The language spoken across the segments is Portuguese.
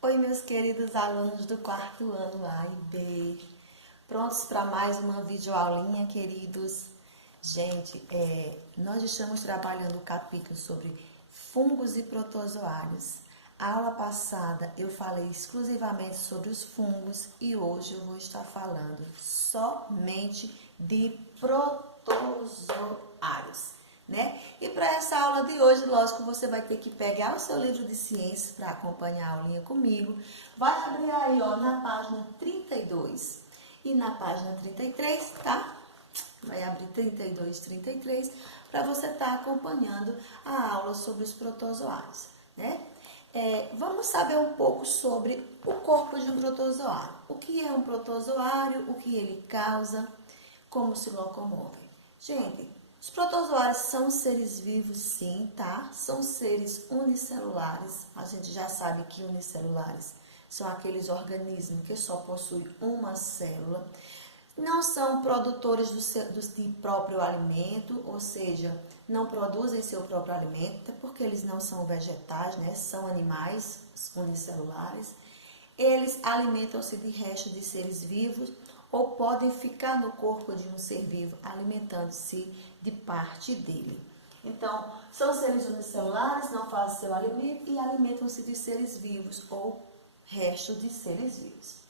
Oi, meus queridos alunos do quarto ano A e B. Prontos para mais uma videoaulinha, queridos? Gente, nós estamos trabalhando o capítulo sobre fungos e protozoários. A aula passada eu falei exclusivamente sobre os fungos e hoje eu vou estar falando somente de protozoários. Né? E para essa aula de hoje, lógico, você vai ter que pegar o seu livro de ciências para acompanhar a aulinha comigo. Vai abrir aí, ó, na página 32 e na página 33, tá? Vai abrir 32, 33 para você estar acompanhando a aula sobre os protozoários, né? Vamos saber um pouco sobre o corpo de um protozoário. O que é um protozoário, o que ele causa, como se locomove. Gente, os protozoários são seres vivos, sim, tá? São seres unicelulares. A gente já sabe que unicelulares são aqueles organismos que só possuem uma célula. Não são produtores de próprio alimento, ou seja, não produzem seu próprio alimento, até porque eles não são vegetais, né? São animais unicelulares. Eles alimentam-se de restos de seres vivos ou podem ficar no corpo de um ser vivo, alimentando-se de parte dele. Então, são seres unicelulares, não fazem seu alimento e alimentam-se de seres vivos ou restos de seres vivos.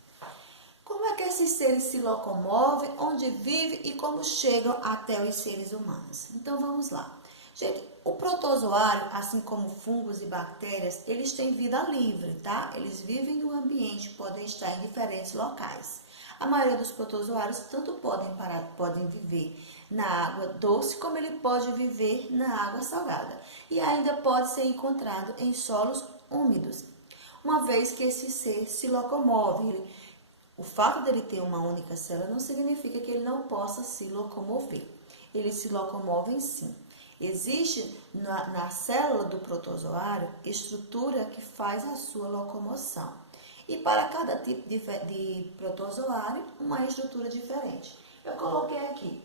Como é que esses seres se locomovem, onde vivem e como chegam até os seres humanos? Então, vamos lá. Gente, o protozoário, assim como fungos e bactérias, eles têm vida livre, tá? Eles vivem no ambiente, podem estar em diferentes locais. A maioria dos protozoários tanto podem viver na água doce, como ele pode viver na água salgada. E ainda pode ser encontrado em solos úmidos, uma vez que esse ser se locomove. O fato dele ter uma única célula não significa que ele não possa se locomover. Eles se locomovem sim. Existe na célula do protozoário estrutura que faz a sua locomoção. E para cada tipo de protozoário, uma estrutura diferente. Eu coloquei aqui.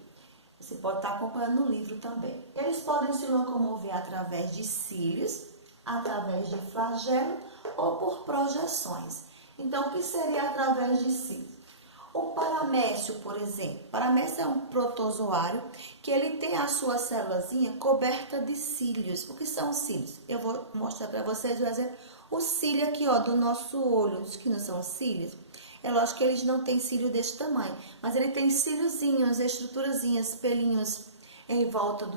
Você pode estar acompanhando no livro também. Eles podem se locomover através de cílios, através de flagelo ou por projeções. Então, o que seria através de cílios? O paramécio, por exemplo. Paramécio é um protozoário que ele tem a sua célulazinha coberta de cílios. O que são os cílios? Eu vou mostrar para vocês o exemplo. O cílio aqui, ó, do nosso olho, os que não são cílios. É lógico que eles não têm cílio desse tamanho, mas ele tem cíliozinhos, estruturazinhas, pelinhos em volta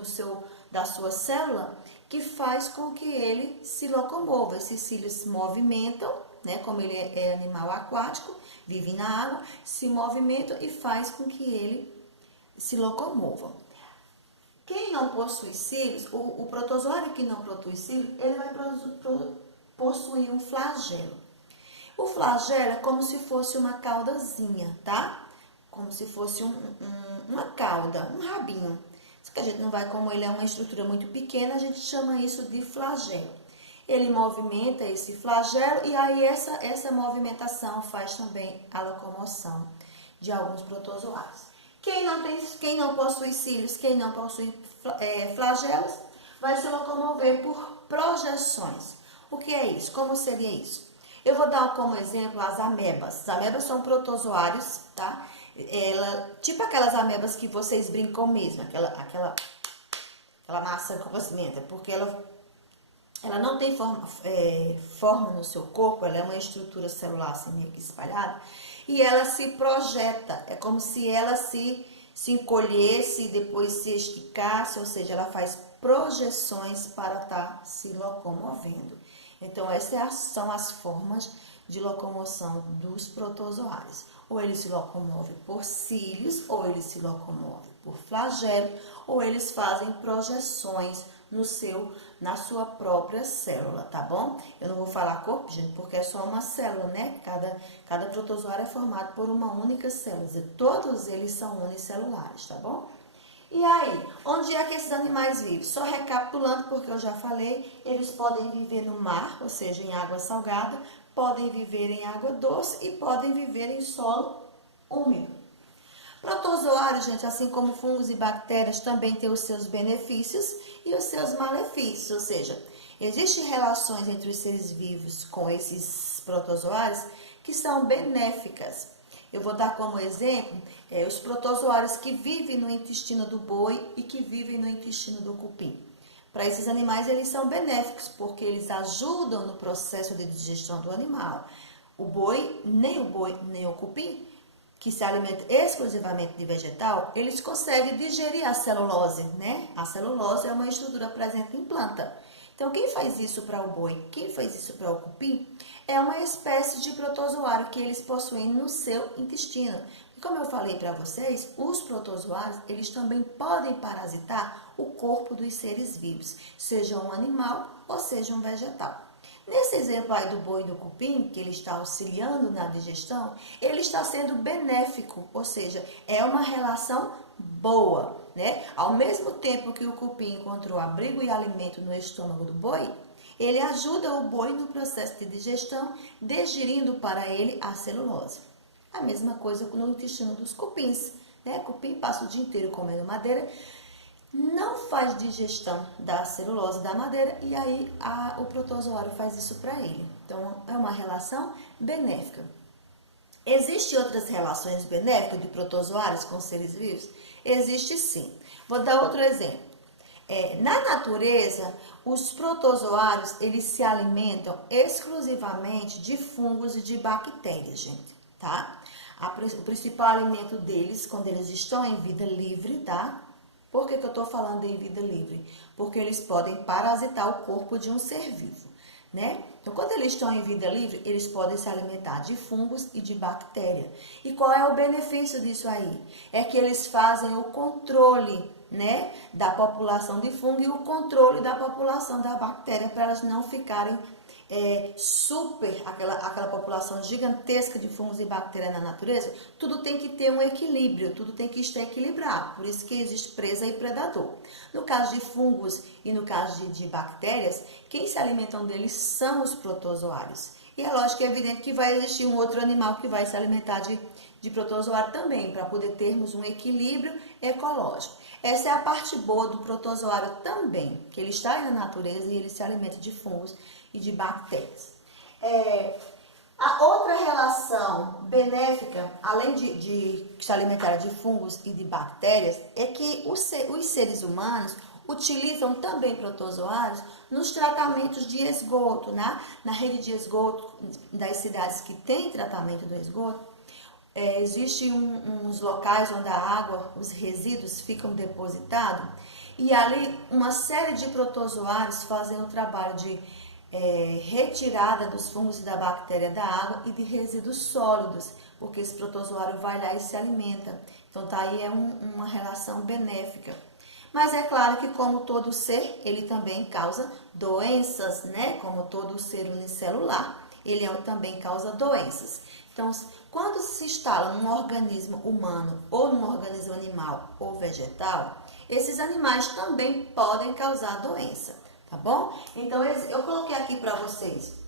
da sua célula, que faz com que ele se locomova. Esses cílios se movimentam, né? Como ele é animal aquático, vive na água, se movimenta e faz com que ele se locomova. Quem não possui cílios, o protozoário que não possui cílios, ele vai possuir um flagelo. O flagelo é como se fosse uma caudazinha, tá? Como se fosse uma cauda, um rabinho. Só que a gente não vai, como ele é uma estrutura muito pequena, a gente chama isso de flagelo. Ele movimenta esse flagelo e aí essa movimentação faz também a locomoção de alguns protozoários. Quem não possui cílios, quem não possui flagelos, vai se locomover por projeções. O que é isso? Como seria isso? Eu vou dar como exemplo as amebas. As amebas são protozoários, tá? Tipo aquelas amebas que vocês brincam mesmo, aquela massa com cimento, porque ela não tem forma no seu corpo, ela é uma estrutura celular assim, meio que espalhada, e ela se projeta, é como se ela se encolhesse e depois se esticasse, ou seja, ela faz projeções para estar se locomovendo. Então, essas são as formas de locomoção dos protozoários. Ou ele se locomove por cílios, ou ele se locomove por flagelo, ou eles fazem projeções na sua própria célula, tá bom? Eu não vou falar corpo, gente, porque é só uma célula, né? Cada protozoário é formado por uma única célula, todos eles são unicelulares, tá bom? E aí, onde é que esses animais vivem? Só recapitulando, porque eu já falei, eles podem viver no mar, ou seja, em água salgada, podem viver em água doce e podem viver em solo úmido. Protozoários, gente, assim como fungos e bactérias, também têm os seus benefícios e os seus malefícios, ou seja, Existem relações entre os seres vivos com esses protozoários que são benéficas. Eu vou dar como exemplo os protozoários que vivem no intestino do boi e que vivem no intestino do cupim. Para esses animais, eles são benéficos, porque eles ajudam no processo de digestão do animal. O boi, nem o cupim, que se alimenta exclusivamente de vegetal, eles conseguem digerir a celulose, né? A celulose é uma estrutura presente em planta. Então, quem faz isso para o boi, quem faz isso para o cupim, é uma espécie de protozoário que eles possuem no seu intestino. E como eu falei para vocês, os protozoários, eles também podem parasitar o corpo dos seres vivos, seja um animal ou seja um vegetal. Nesse exemplo aí do boi e do cupim, que ele está auxiliando na digestão, ele está sendo benéfico, ou seja, é uma relação boa, né? Ao mesmo tempo que o cupim encontrou abrigo e alimento no estômago do boi, ele ajuda o boi no processo de digestão, digerindo para ele a celulose. A mesma coisa no intestino dos cupins, né? O cupim passa o dia inteiro comendo madeira, não faz digestão da celulose da madeira e aí o protozoário faz isso para ele. Então, é uma relação benéfica. Existem outras relações benéficas de protozoários com seres vivos? Existe sim. Vou dar outro exemplo. Na natureza, os protozoários, eles se alimentam exclusivamente de fungos e de bactérias, gente, tá? O principal alimento deles, quando eles estão em vida livre, tá? Por que eu estou falando em vida livre? Porque eles podem parasitar o corpo de um ser vivo, né? Então, quando eles estão em vida livre, eles podem se alimentar de fungos e de bactéria. E qual é o benefício disso aí? É que eles fazem o controle, né, da população de fungo e o controle da população da bactéria para elas não ficarem aquela população gigantesca de fungos e bactérias na natureza. Tudo tem que ter um equilíbrio, tudo tem que estar equilibrado, por isso que existe presa e predador. No caso de fungos e no caso de bactérias, quem se alimentam deles são os protozoários. E é lógico, é evidente que vai existir um outro animal que vai se alimentar de protozoário também, para poder termos um equilíbrio ecológico. Essa é a parte boa do protozoário também, que ele está na natureza e ele se alimenta de fungos e de bactérias. A outra relação benéfica, além de se alimentar de fungos e de bactérias, é que os seres humanos utilizam também protozoários nos tratamentos de esgoto, né? Na rede de esgoto das cidades que tem tratamento do esgoto, existem uns locais onde a água, os resíduos ficam depositados e ali uma série de protozoários fazem o trabalho de retirada dos fungos e da bactéria da água e de resíduos sólidos, porque esse protozoário vai lá e se alimenta. Então, tá aí uma relação benéfica. Mas é claro que, como todo ser, ele também causa doenças, né? Como todo ser unicelular, ele também causa doenças. Então, quando se instala num organismo humano ou num organismo animal ou vegetal, esses animais também podem causar doença, tá bom? Então, eu coloquei aqui para vocês.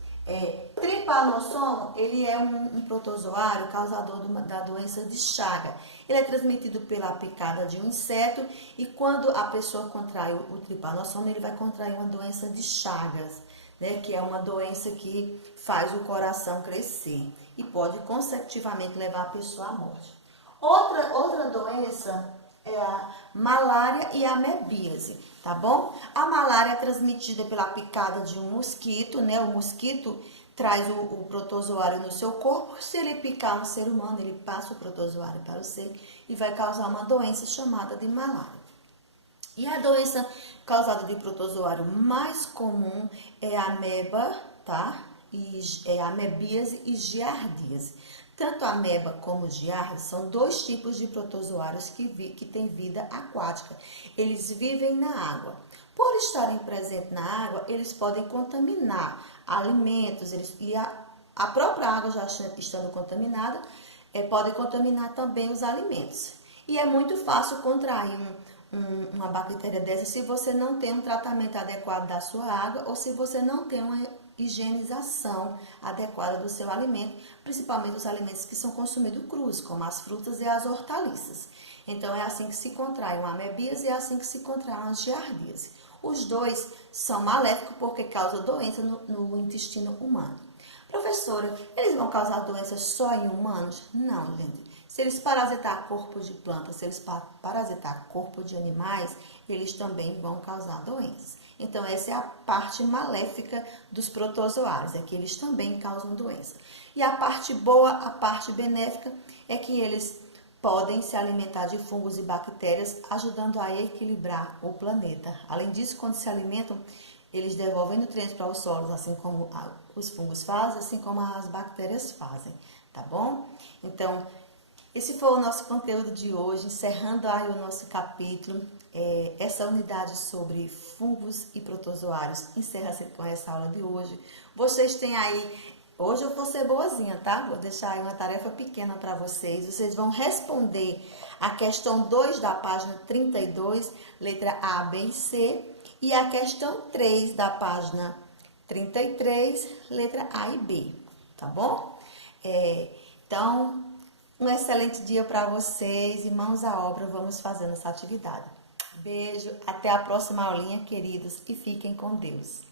Trypanosoma, ele é um protozoário causador da doença de Chagas. Ele é transmitido pela picada de um inseto e quando a pessoa contrai o Trypanosoma, ele vai contrair uma doença de Chagas, né, que é uma doença que faz o coração crescer e pode consecutivamente levar a pessoa à morte. Outra doença é a malária e a amebíase, tá bom? A malária é transmitida pela picada de um mosquito, né? O mosquito traz o protozoário no seu corpo. Se ele picar um ser humano, ele passa o protozoário para o ser e vai causar uma doença chamada de malária. E a doença causada de protozoário mais comum é a ameba, tá? É a amebíase e giardíase. Tanto a ameba como o giardia são dois tipos de protozoários que têm vida aquática. Eles vivem na água. Por estarem presentes na água, eles podem contaminar alimentos e a própria água já estando contaminada, pode contaminar também os alimentos. E é muito fácil contrair uma bactéria dessa se você não tem um tratamento adequado da sua água ou se você não tem uma higienização adequada do seu alimento, principalmente os alimentos que são consumidos crus, como as frutas e as hortaliças. Então, é assim que se contrai uma amebíase e é assim que se contrai uma giardíase. Os dois são maléficos porque causam doença no intestino humano. Professora, eles vão causar doenças só em humanos? Não, gente. Se eles parasitar corpo de plantas, se eles parasitar corpo de animais, eles também vão causar doenças. Então, essa é a parte maléfica dos protozoários, é que eles também causam doença. E a parte boa, a parte benéfica, é que eles podem se alimentar de fungos e bactérias, ajudando a equilibrar o planeta. Além disso, quando se alimentam, eles devolvem nutrientes para os solos, assim como os fungos fazem, assim como as bactérias fazem, tá bom? Então, esse foi o nosso conteúdo de hoje, encerrando aí o nosso capítulo. Essa unidade sobre fungos e protozoários encerra-se com essa aula de hoje. Vocês têm aí, hoje eu vou ser boazinha, tá? Vou deixar aí uma tarefa pequena para vocês. Vocês vão responder a questão 2 da página 32, letra A, B e C, e a questão 3 da página 33, letra A e B, tá bom? Então, um excelente dia para vocês e mãos à obra, vamos fazendo essa atividade. Beijo, até a próxima aulinha, queridos, e fiquem com Deus.